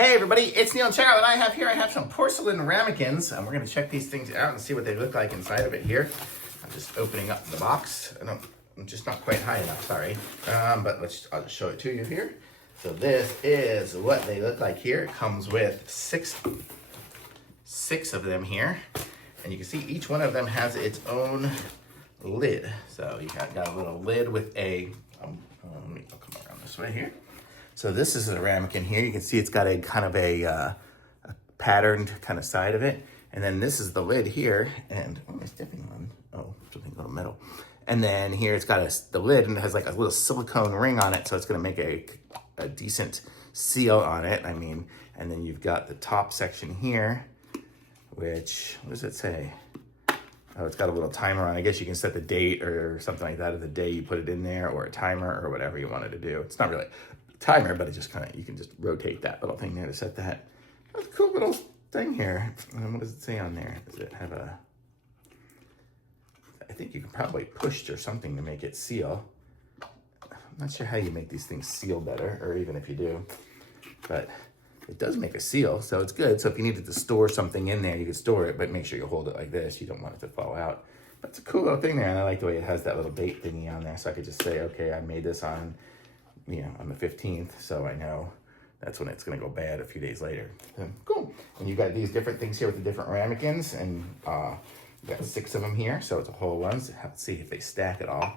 Hey everybody, it's Neil and Cheryl, and I have some porcelain ramekins, and we're gonna check these things out and see what they look like inside of it here. I'm just opening up the box. I'm just not quite high enough, sorry. But I'll just show it to you here. So this is what they look like here. It comes with six of them here, and you can see each one of them has its own lid. So you got a little lid with a. I'll come around this way here. So this is a ramekin here. You can see it's got a kind of a patterned kind of side of it. And then this is the lid here. And what am I stepping on? Oh, something a little metal. And then here it's got the lid, and it has like a little silicone ring on it. So it's gonna make a decent seal on it. I mean, and then you've got the top section here, which, what does it say? Oh, it's got a little timer on. I guess you can set the date or something like that of the day you put it in there, or a timer or whatever you wanted to do. It's not really timer, but it just kind of, you can just rotate that little thing there to set that. That's a cool little thing here. What does it say on there? Does it have I think you can probably push or something to make it seal. I'm not sure how you make these things seal better, or even if you do, but it does make a seal, so it's good. So if you needed to store something in there, you could store it, but make sure you hold it like this. You don't want it to fall out. But it's a cool little thing there, and I like the way it has that little date thingy on there, so I could just say, okay, I made this on, on the 15th, so I know that's when it's gonna go bad a few days later. So, cool. And you got these different things here with the different ramekins, and you got 6 of them here, so it's a whole one. So let's see if they stack at all.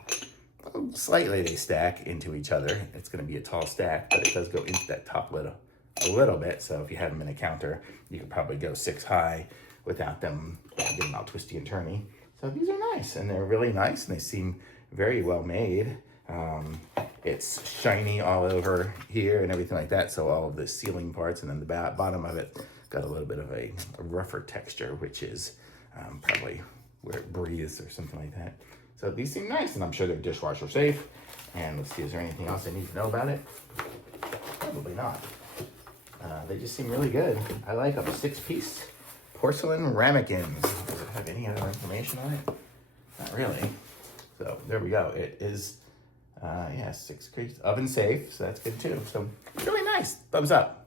Slightly they stack into each other. It's gonna be a tall stack, but it does go into that top lid a little bit. So if you had them in a counter, you could probably go 6 high without them getting all twisty and turny. So these are nice, and they're really nice, and they seem very well made. It's shiny all over here and everything like that, so all of the sealing parts, and then the bottom of it got a little bit of a rougher texture, which is probably where it breathes or something like that. So these seem nice, and I'm sure they're dishwasher safe. And let's see, is there anything else I need to know about it? Probably not. They just seem really good. I like them. 6-piece porcelain ramekins. Does it have any other information on it? Not really. So there we go. It is 6 piece oven safe, so that's good too. So really nice. Thumbs up.